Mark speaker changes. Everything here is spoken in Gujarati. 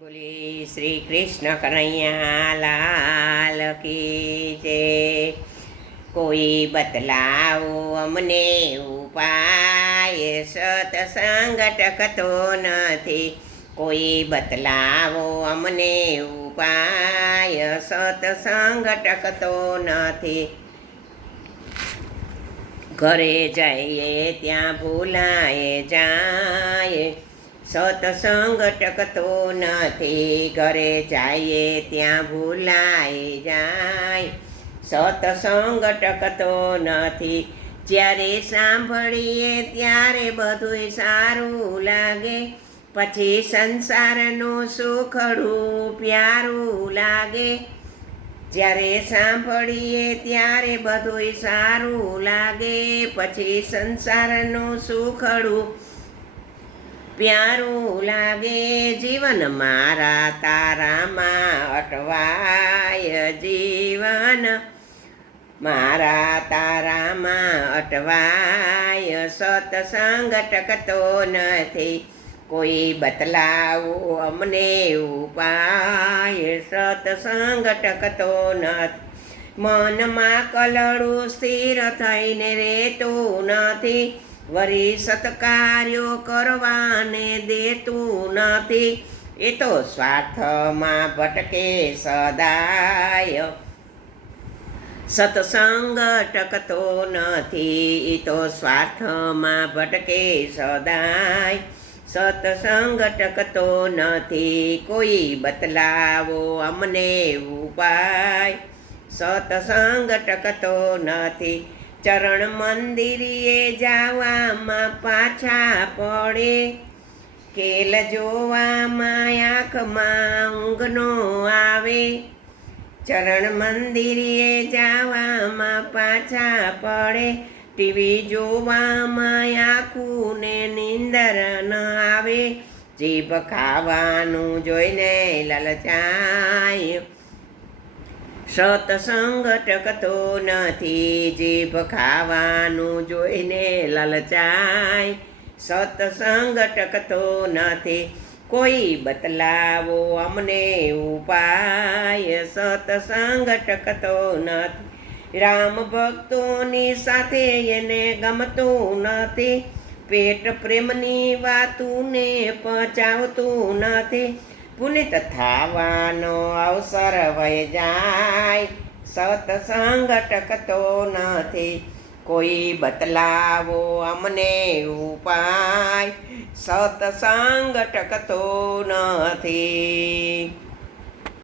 Speaker 1: બોલી, શ્રી કૃષ્ણ કનૈયા, લાલ કી છે કોઈ બતલાવો અમને ઉપાય સતસંગ ટકતો નથી. કોઈ બતલાવો અમને ઉપાય સતસંગ ટકતો નથી. ઘરે જઈએ, ત્યાં ભૂલાય જાય. સત્સંગ ટકતો નથી ઘરે જઈએ ત્યાં ભૂલાય જાય. સત્સંગ ટકતો નથી જ્યારે સાંભળીએ ત્યારે બધું સારું લાગે. પછી સંસારનું સુખડું પ્યારું લાગે. જ્યારે સાંભળીએ ત્યારે બધું સારું લાગે. પછી સંસારનું સુખડું પ્યારું લાગે જીવન મારા તારામાં અટવાય જીવન. મારા તારામાં અટવાય સતસંગ ટકતો નથી. કોઈ બતલાવો અમને ઉપાય સતસંગ ટકતો નથી. મનમાં કલળું સ્થિર થઈને રહેતું નથી. વરી સત્કાર્યો કરવાને દેતું નથી. એ તો સ્વાર્થમાં ભટકે સદાય. સત્સંગ ટકતો નથી, એ તો સ્વાર્થમાં ભટકે સદાય. સત્સંગ ટકતો નથી, કોઈ બતલાવો અમને ઉપાય. સત્સંગ ટકતો નથી ચરણ મંદિરે જવામાં પાછા પડે. કેલ જોવામાં આંખમાં ઊંઘનો આવે. ચરણ મંદિરે જવામાં પાછા પડે. ટીવી જોવામાં આખું ને નીંદર ન આવે. જીભ ખાવાનું જોઈને લલચાય. સત્સંગ ટકતો નથી જીભ ખાવાનું જોઈને લલચાય. સતસંગ ટકતો નથી, કોઈ બતલાવો અમને ઉપાય. સતસંગ ટકતો નથી, રામ ભક્તોની સાથે એને ગમતું નથી. પેટ પ્રેમની વાતુને પચાવતું નથી. પુનિત થવાનો અવસર વય જાય. સતસંગ ટકતો નથી. કોઈ બતલાવો અમને ઉપાય. સતસંગ ટકતો નથી.